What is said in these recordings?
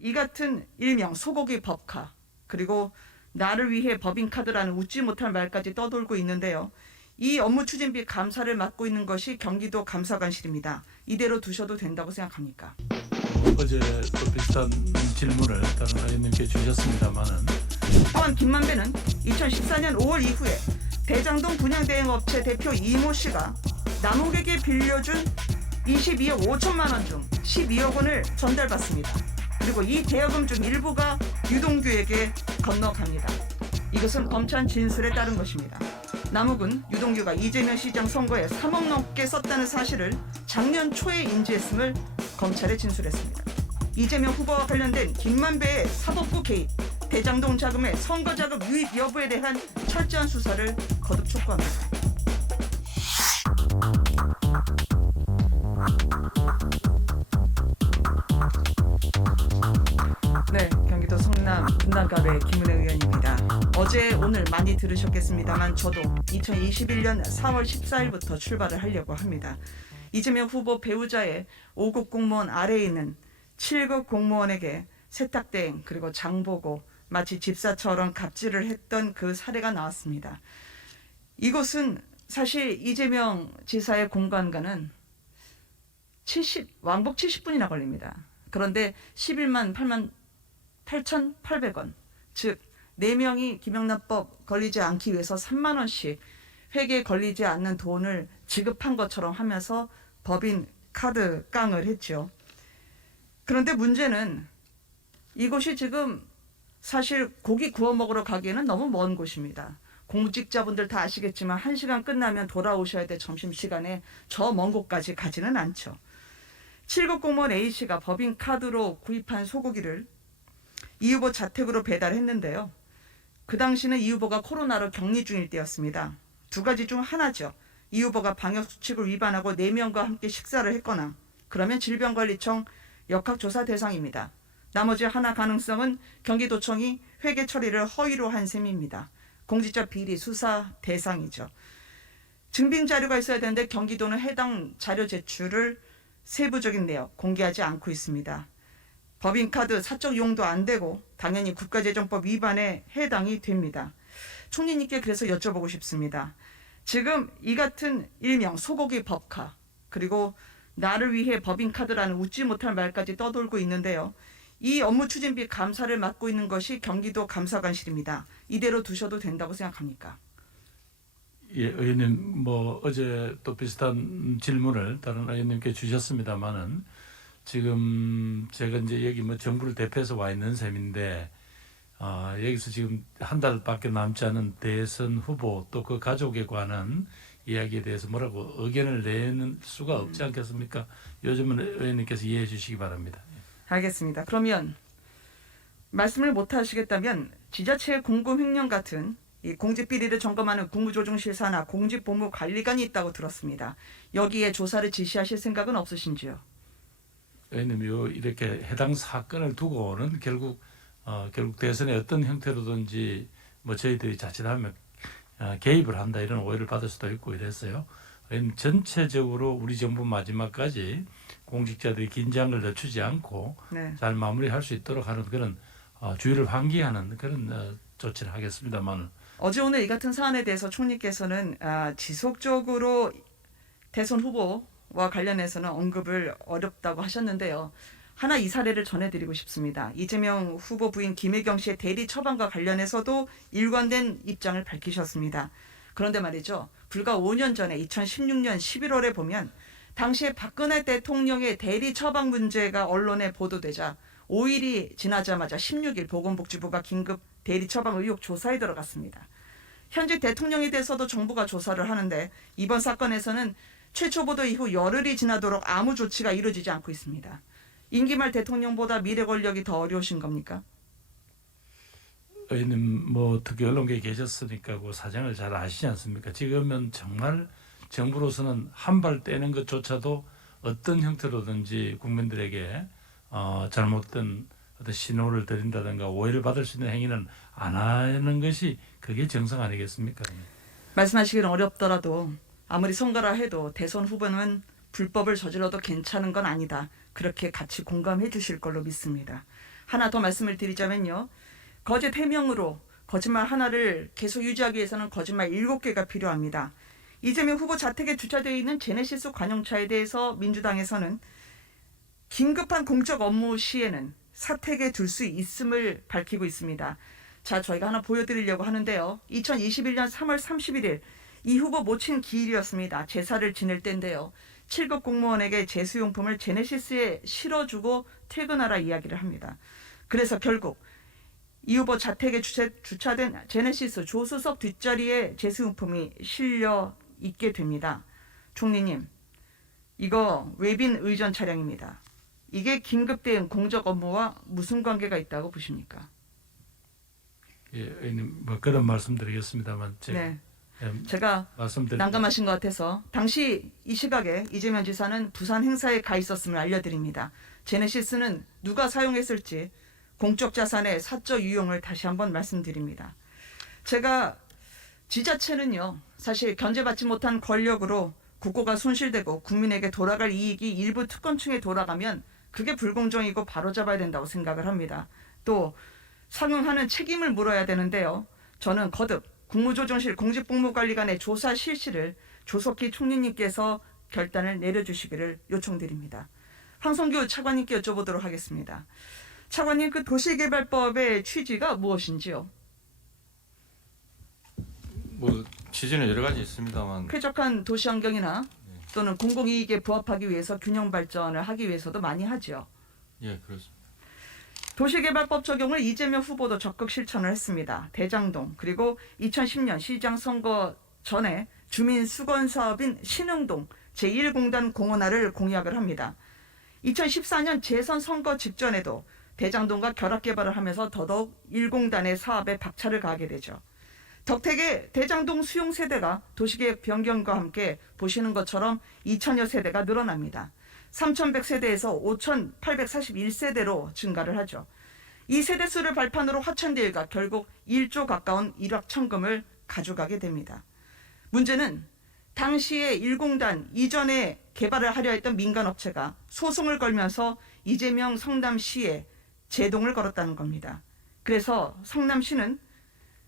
이 같은 일명 소고기 법카, 그리고 나를 위해 법인카드라는 웃지 못할 말까지 떠돌고 있는데요. 이 업무 추진비 감사를 맡고 있는 것이 경기도 감사관실입니다. 이대로 두셔도 된다고 생각합니까? 어제 또 비슷한 질문을 다른 의원님께 주셨습니다만은 또한 김만배는 2014년 5월 이후에 대장동 분양대행업체 대표 이모 씨가 남욱에게 빌려준 22억 5천만 원 중 12억 원을 전달받습니다. 그리고 이 대여금 중 일부가 유동규에게 건너갑니다. 이것은 검찰 진술에 따른 것입니다. 남욱은 유동규가 이재명 시장 선거에 3억 넘게 썼다는 사실을 작년 초에 인지했음을 검찰에 진술했습니다. 이재명 후보와 관련된 김만배의 사법부 개입, 대장동 자금의 선거자금 유입 여부에 대한 철저한 수사를 거듭 촉구합니다. 네, 경기도 성남 분당갑의 김은혜 의원입니다. 어제 오늘 많이 들으셨겠습니다만 저도 2021년 4월 14일부터 출발을 하려고 합니다. 이재명 후보 배우자의 5급 공무원 아래에 있는 7급 공무원에게 세탁대행 그리고 장보고 마치 집사처럼 갑질을 했던 그 사례가 나왔습니다. 이곳은 사실 이재명 지사의 공간과는 왕복 70분이나 걸립니다. 그런데 11만 8,800원, 즉 4명이 김영란법 걸리지 않기 위해서 3만 원씩 회계에 걸리지 않는 돈을 지급한 것처럼 하면서 법인 카드 깡을 했죠. 그런데 문제는 이곳이 지금 사실 고기 구워 먹으러 가기에는 너무 먼 곳입니다. 공직자분들 다 아시겠지만 1시간 끝나면 돌아오셔야 될 점심시간에 저 먼 곳까지 가지는 않죠. 7급 공무원 A씨가 법인 카드로 구입한 소고기를 이 후보 자택으로 배달했는데요. 그 당시는 이 후보가 코로나로 격리 중일 때였습니다. 두 가지 중 하나죠. 이 후보가 방역수칙을 위반하고 4명과 함께 식사를 했거나 그러면 질병관리청 역학조사 대상입니다. 나머지 하나 가능성은 경기도청이 회계 처리를 허위로 한 셈입니다. 공직자 비리 수사 대상이죠. 증빙 자료가 있어야 되는데 경기도는 해당 자료 제출을 세부적인 내역 공개하지 않고 있습니다. 법인카드 사적 이용도 안 되고 당연히 국가재정법 위반에 해당이 됩니다. 총리님께 그래서 여쭤보고 싶습니다. 지금 이 같은 일명 소고기 법카, 그리고 나를 위해 법인카드라는 웃지 못할 말까지 떠돌고 있는데요. 이 업무 추진비 감사를 맡고 있는 것이 경기도 감사관실입니다. 이대로 두셔도 된다고 생각합니까? 예, 의원님 뭐 어제 또 비슷한 질문을 다른 의원님께 주셨습니다만은 지금 제가 이제 여기 뭐 정부를 대표해서 와 있는 셈인데 여기서 지금 한 달밖에 남지 않은 대선 후보 또 그 가족에 관한 이야기에 대해서 뭐라고 의견을 내는 수가 없지 않겠습니까? 요즘은 의원님께서 이해해 주시기 바랍니다. 알겠습니다. 그러면 말씀을 못 하시겠다면 지자체 공금 횡령 같은 이 공직 비리를 점검하는 국무조정실사나 공직보무관리관이 있다고 들었습니다. 여기에 조사를 지시하실 생각은 없으신지요? 의원님 이렇게 해당 사건을 두고는 결국 대선의 어떤 형태로든지 뭐 저희들이 자칫하면 개입을 한다 이런 오해를 받을 수도 있고 이랬어요. 전체적으로 우리 정부 마지막까지 공직자들이 긴장을 늦추지 않고 네. 잘 마무리할 수 있도록 하는 그런 주의를 환기하는 그런 조치를 하겠습니다만 어제 오늘 이 같은 사안에 대해서 총리께서는 지속적으로 대선 후보와 관련해서는 언급을 어렵다고 하셨는데요. 하나 이 사례를 전해드리고 싶습니다. 이재명 후보 부인 김혜경 씨의 대리 처방과 관련해서도 일관된 입장을 밝히셨습니다. 그런데 말이죠. 불과 5년 전에 2016년 11월에 보면 당시에 박근혜 대통령의 대리 처방 문제가 언론에 보도되자 5일이 지나자마자 16일 보건복지부가 긴급 대리 처방 의혹 조사에 들어갔습니다. 현재 대통령에 대해서도 정부가 조사를 하는데 이번 사건에서는 최초 보도 이후 열흘이 지나도록 아무 조치가 이루어지지 않고 있습니다. 임기 말 대통령보다 미래 권력이 더 어려우신 겁니까? 의원님 뭐 특히 언론계에 계셨으니까 그 사정을 잘 아시지 않습니까? 지금은 정말 정부로서는 한 발 떼는 것조차도 어떤 형태로든지 국민들에게 잘못된 어떤 신호를 드린다든가 오해를 받을 수 있는 행위는 안 하는 것이 그게 정상 아니겠습니까? 말씀하시기는 어렵더라도 아무리 선거라 해도 대선 후보는 불법을 저질러도 괜찮은 건 아니다. 그렇게 같이 공감해 주실 걸로 믿습니다. 하나 더 말씀을 드리자면요. 거짓 해명으로 거짓말 하나를 계속 유지하기 위해서는 거짓말 7개가 필요합니다. 이재명 후보 자택에 주차되어 있는 제네시스 관용차에 대해서 민주당에서는 긴급한 공적 업무 시에는 사택에 둘 수 있음을 밝히고 있습니다. 자, 저희가 하나 보여드리려고 하는데요. 2021년 3월 31일 이 후보 모친 기일이었습니다. 제사를 지낼 때인데요. 7급 공무원에게 제수용품을 제네시스에 실어주고 퇴근하라 이야기를 합니다. 그래서 결국 이 후보 자택에 주차된 제네시스 조수석 뒷자리에 제수용품이 실려 있게 됩니다. 총리님, 이거 외빈 의전 차량입니다. 이게 긴급 대응 공적 업무와 무슨 관계가 있다고 보십니까? 예, 의원님 뭐 그런 말씀드리겠습니다만 제가 말씀드릴 난감하신 것 같아서 당시 이 시각에 이재명 지사는 부산 행사에 가 있었음을 알려드립니다. 제네시스는 누가 사용했을지 공적 자산의 사적 유용을 다시 한번 말씀드립니다. 제가 지자체는요, 사실 견제받지 못한 권력으로 국고가 손실되고 국민에게 돌아갈 이익이 일부 특권층에 돌아가면 그게 불공정이고 바로잡아야 된다고 생각을 합니다. 또 상응하는 책임을 물어야 되는데요. 저는 거듭 국무조정실 공직복무관리관의 조사 실시를 조석희 총리님께서 결단을 내려주시기를 요청드립니다. 황성규 차관님께 여쭤보도록 하겠습니다. 차관님, 그 도시개발법의 취지가 무엇인지요? 뭐 취지는 여러 가지 있습니다만 쾌적한 도시환경이나 또는 공공이익에 부합하기 위해서 균형 발전을 하기 위해서도 많이 하죠. 예, 그렇습니다. 도시개발법 적용을 이재명 후보도 적극 실천을 했습니다. 대장동 그리고 2010년 시장 선거 전에 주민 수건 사업인 신흥동 제1공단 공원화를 공약을 합니다. 2014년 재선 선거 직전에도 대장동과 결합 개발을 하면서 더더욱 1공단의 사업에 박차를 가하게 되죠. 덕택의 대장동 수용 세대가 도시계획 변경과 함께 보시는 것처럼 2천여 세대가 늘어납니다. 3,100세대에서 5,841세대로 증가를 하죠. 이 세대수를 발판으로 화천대유가 결국 1조 가까운 일확천금을 가져가게 됩니다. 문제는 당시에 1공단 이전에 개발을 하려 했던 민간업체가 소송을 걸면서 이재명 성남시에 제동을 걸었다는 겁니다. 그래서 성남시는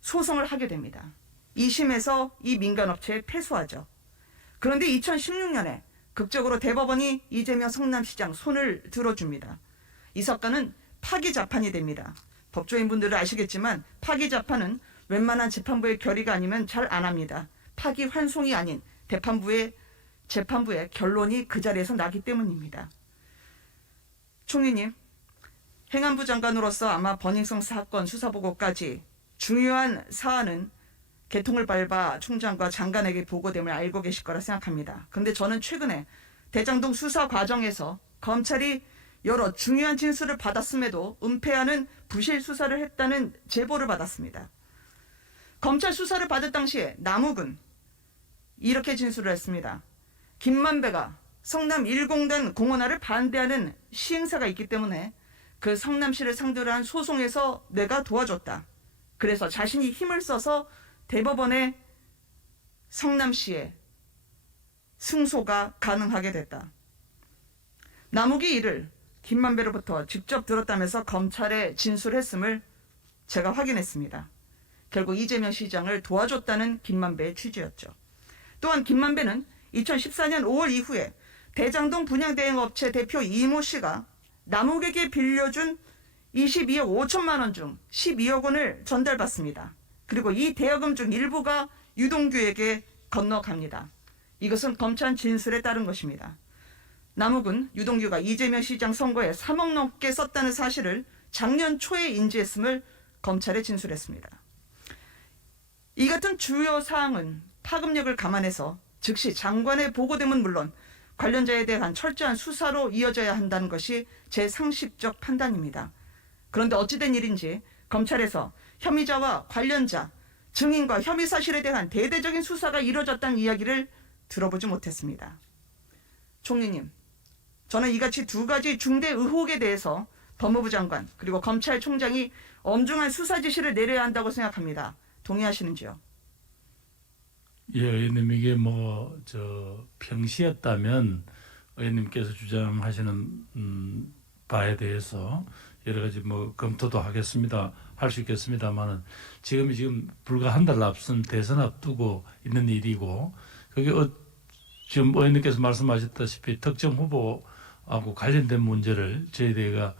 소송을 하게 됩니다. 2심에서 이 민간업체에 패소하죠. 그런데 2016년에 극적으로 대법원이 이재명 성남시장 손을 들어줍니다. 이 사건은 파기자판이 됩니다. 법조인분들은 아시겠지만 파기자판은 웬만한 재판부의 결의가 아니면 잘 안 합니다. 파기환송이 아닌 재판부의 결론이 그 자리에서 나기 때문입니다. 총리님, 행안부 장관으로서 아마 버닝썬 사건 수사보고까지 중요한 사안은 개통을 밟아 총장과 장관에게 보고됨을 알고 계실 거라 생각합니다. 그런데 저는 최근에 대장동 수사 과정에서 검찰이 여러 중요한 진술을 받았음에도 은폐하는 부실 수사를 했다는 제보를 받았습니다. 검찰 수사를 받을 당시에 남욱은 이렇게 진술을 했습니다. 김만배가 성남 1공단 공원화를 반대하는 시행사가 있기 때문에 그 성남시를 상대로 한 소송에서 내가 도와줬다. 그래서 자신이 힘을 써서 대법원에 성남시에 승소가 가능하게 됐다. 남욱이 이를 김만배로부터 직접 들었다면서 검찰에 진술했음을 제가 확인했습니다. 결국 이재명 시장을 도와줬다는 김만배의 취지였죠. 또한 김만배는 2014년 5월 이후에 대장동 분양대행업체 대표 이모 씨가 남욱에게 빌려준 22억 5천만 원 중 12억 원을 전달받습니다. 그리고 이 대여금 중 일부가 유동규에게 건너갑니다. 이것은 검찰 진술에 따른 것입니다. 남욱은 유동규가 이재명 시장 선거에 3억 넘게 썼다는 사실을 작년 초에 인지했음을 검찰에 진술했습니다. 이 같은 주요 사항은 파급력을 감안해서 즉시 장관의 보고됨은 물론 관련자에 대한 철저한 수사로 이어져야 한다는 것이 제 상식적 판단입니다. 그런데 어찌된 일인지 검찰에서 혐의자와 관련자, 증인과 혐의 사실에 대한 대대적인 수사가 이루어졌다는 이야기를 들어보지 못했습니다. 총리님, 저는 이같이 두 가지 중대 의혹에 대해서 법무부 장관 그리고 검찰총장이 엄중한 수사 지시를 내려야 한다고 생각합니다. 동의하시는지요? 예, 의원님 이게 평시였다면 의원님께서 주장하시는 바에 대해서 여러 가지 뭐 검토도 하겠습니다. 할 수 있겠습니다만은 지금 불과 한 달 앞선 대선 앞두고 있는 일이고 그게 지금 의원님께서 말씀하셨다시피 특정 후보하고 관련된 문제를 저희가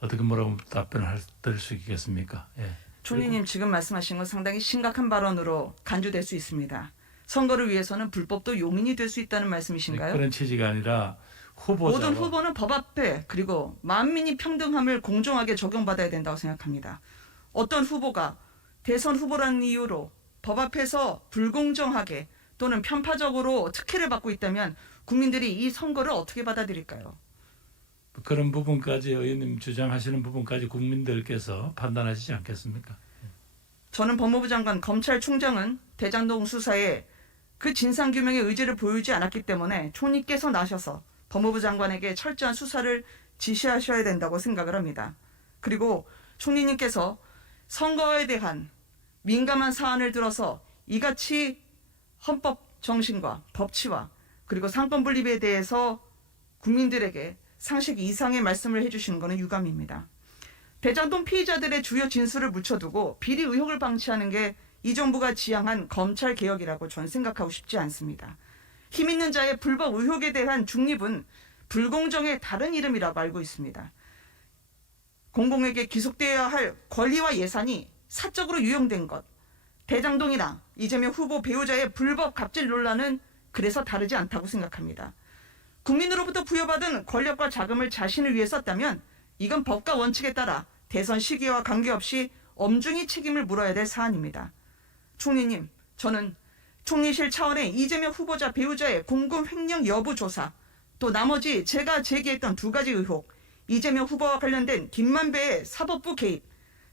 어떻게 뭐라고 답변을 드릴 수 있겠습니까? 예. 총리님 지금 말씀하신 건 상당히 심각한 발언으로 간주될 수 있습니다. 선거를 위해서는 불법도 용인이 될 수 있다는 말씀이신가요? 그런 취지가 아니라 후보자와 모든 후보는 법 앞에 그리고 만민이 평등함을 공정하게 적용받아야 된다고 생각합니다. 어떤 후보가 대선 후보라는 이유로 법 앞에서 불공정하게 또는 편파적으로 특혜를 받고 있다면 국민들이 이 선거를 어떻게 받아들일까요? 그런 부분까지 의원님 주장하시는 부분까지 국민들께서 판단하시지 않겠습니까? 저는 법무부 장관 검찰총장은 대장동 수사에 그 진상규명의 의지를 보이지 않았기 때문에 총리께서 나셔서 법무부 장관에게 철저한 수사를 지시하셔야 된다고 생각을 합니다. 그리고 총리님께서 선거에 대한 민감한 사안을 들어서 이같이 헌법 정신과 법치와 그리고 상권 분립에 대해서 국민들에게 상식 이상의 말씀을 해주시는 것은 유감입니다. 대장동 피의자들의 주요 진술을 묻혀두고 비리 의혹을 방치하는 게 이 정부가 지향한 검찰 개혁이라고 전 생각하고 싶지 않습니다. 힘 있는 자의 불법 의혹에 대한 중립은 불공정의 다른 이름이라고 알고 있습니다. 공공에게 기속되어야 할 권리와 예산이 사적으로 유용된 것, 대장동이나 이재명 후보 배우자의 불법 갑질 논란은 그래서 다르지 않다고 생각합니다. 국민으로부터 부여받은 권력과 자금을 자신을 위해 썼다면 이건 법과 원칙에 따라 대선 시기와 관계없이 엄중히 책임을 물어야 될 사안입니다. 총리님, 저는 총리실 차원의 이재명 후보자 배우자의 공금 횡령 여부 조사, 또 나머지 제가 제기했던 두 가지 의혹, 이재명 후보와 관련된 김만배의 사법부 개입,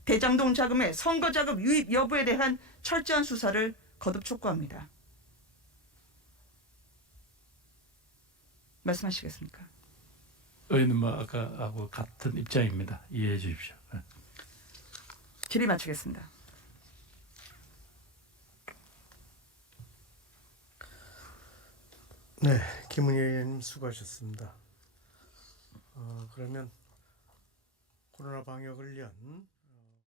대장동 자금의 선거 자금 유입 여부에 대한 철저한 수사를 거듭 촉구합니다. 말씀하시겠습니까? 의원님 뭐 아까하고 같은 입장입니다. 이해해 주십시오. 예. 질의 마치겠습니다. 네, 김은희 의원님 수고하셨습니다. 그러면 코로나 방역을 위한